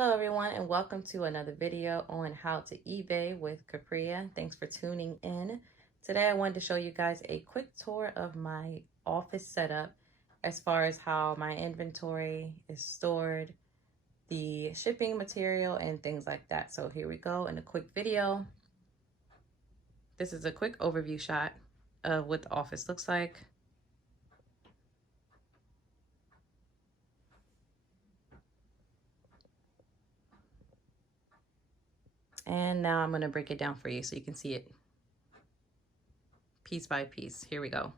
Hello everyone and welcome to another video on how to eBay with Capriya. Thanks for tuning in. Today I wanted to show you guys a quick tour of my office setup as far as how my inventory is stored, the shipping material and things like that. So here we go in a quick video. This is a quick overview shot of what the office looks like. And now I'm going to break it down for you so you can see it piece by piece. Here we go.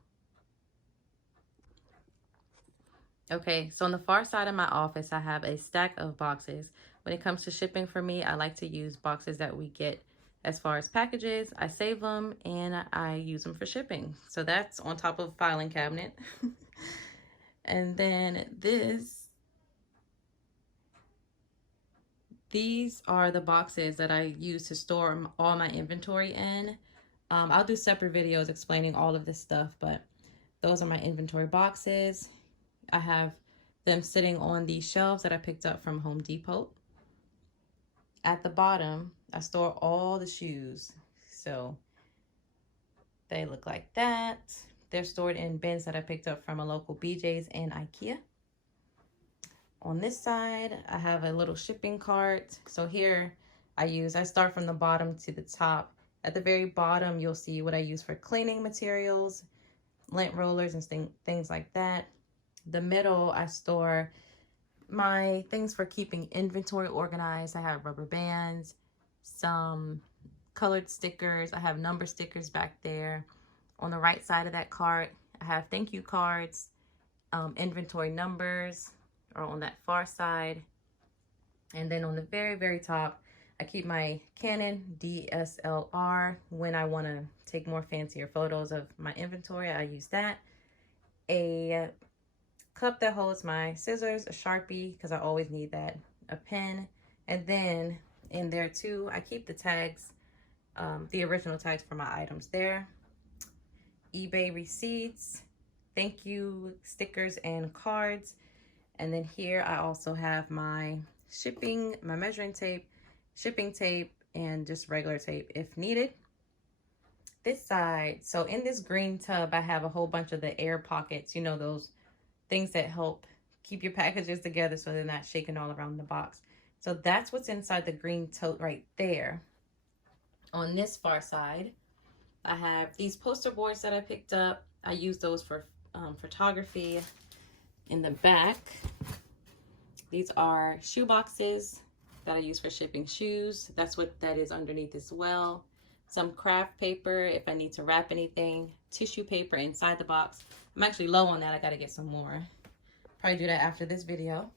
Okay, so on the far side of my office, I have a stack of boxes. When it comes to shipping for me, I like to use boxes that we get as far as packages. I save them and I use them for shipping. So that's on top of filing cabinet. And then these are the boxes that I use to store all my inventory in. I'll do separate videos explaining all of this stuff, but those are my inventory boxes. I have them sitting on these shelves that I picked up from Home Depot. At the bottom, I store all the shoes. So they look like that. They're stored in bins that I picked up from a local BJ's and IKEA. On this side, I have a little shipping cart. So here I start from the bottom to the top. At the very bottom, you'll see what I use for cleaning materials, lint rollers and things like that. The middle, I store my things for keeping inventory organized. I have rubber bands, some colored stickers. I have number stickers back there. On the right side of that cart, I have thank you cards, inventory numbers are on that far side. And then on the very, very top, I keep my Canon DSLR. When I want to take more fancier photos of my inventory, I use that. A cup that holds my scissors, a Sharpie, because I always need that, a pen. And then in there too, I keep the tags, the original tags for my items there. eBay receipts, thank you stickers and cards. And then here I also have my shipping, my measuring tape, shipping tape, and just regular tape if needed. This side, so in this green tub, I have a whole bunch of the air pockets, you know, those things that help keep your packages together so they're not shaking all around the box. So that's what's inside the green tote right there. On this far side, I have these poster boards that I picked up. I use those for photography. In the back, these are shoe boxes that I use for shipping shoes. That's what that is underneath as well. Some craft paper if I need to wrap anything. Tissue paper inside the box. I'm actually low on that. I gotta get some more. Probably do that after this video.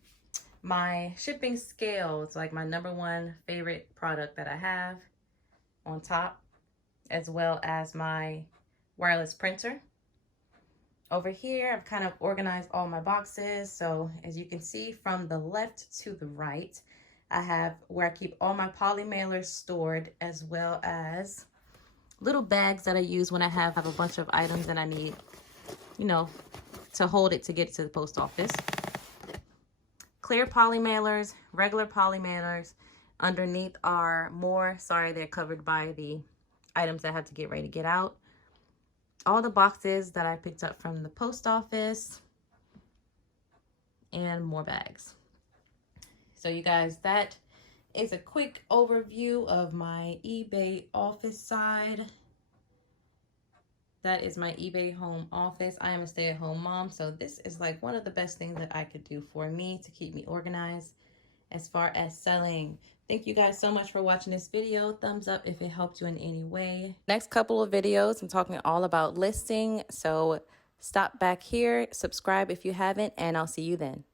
My shipping scale, it's like my #1 favorite product that I have on top, as well as my wireless printer. Over here, I've kind of organized all my boxes. So as you can see from the left to the right, I have where I keep all my poly mailers stored, as well as little bags that I use when I have a bunch of items and I need, you know, to hold it to get to the post office. Clear poly mailers, regular poly mailers. Underneath are more, sorry, they're covered by the items I had to get ready to get out. All the boxes that I picked up from the post office and more bags. So you guys, that is a quick overview of my eBay office side. That is my eBay home office. I am a stay-at-home mom, so this is like one of the best things that I could do for me to keep me organized as far as selling. Thank you guys so much for watching this video. Thumbs up if it helped you in any way. Next couple of videos, I'm talking all about listing. So stop back here, subscribe if you haven't, and I'll see you then.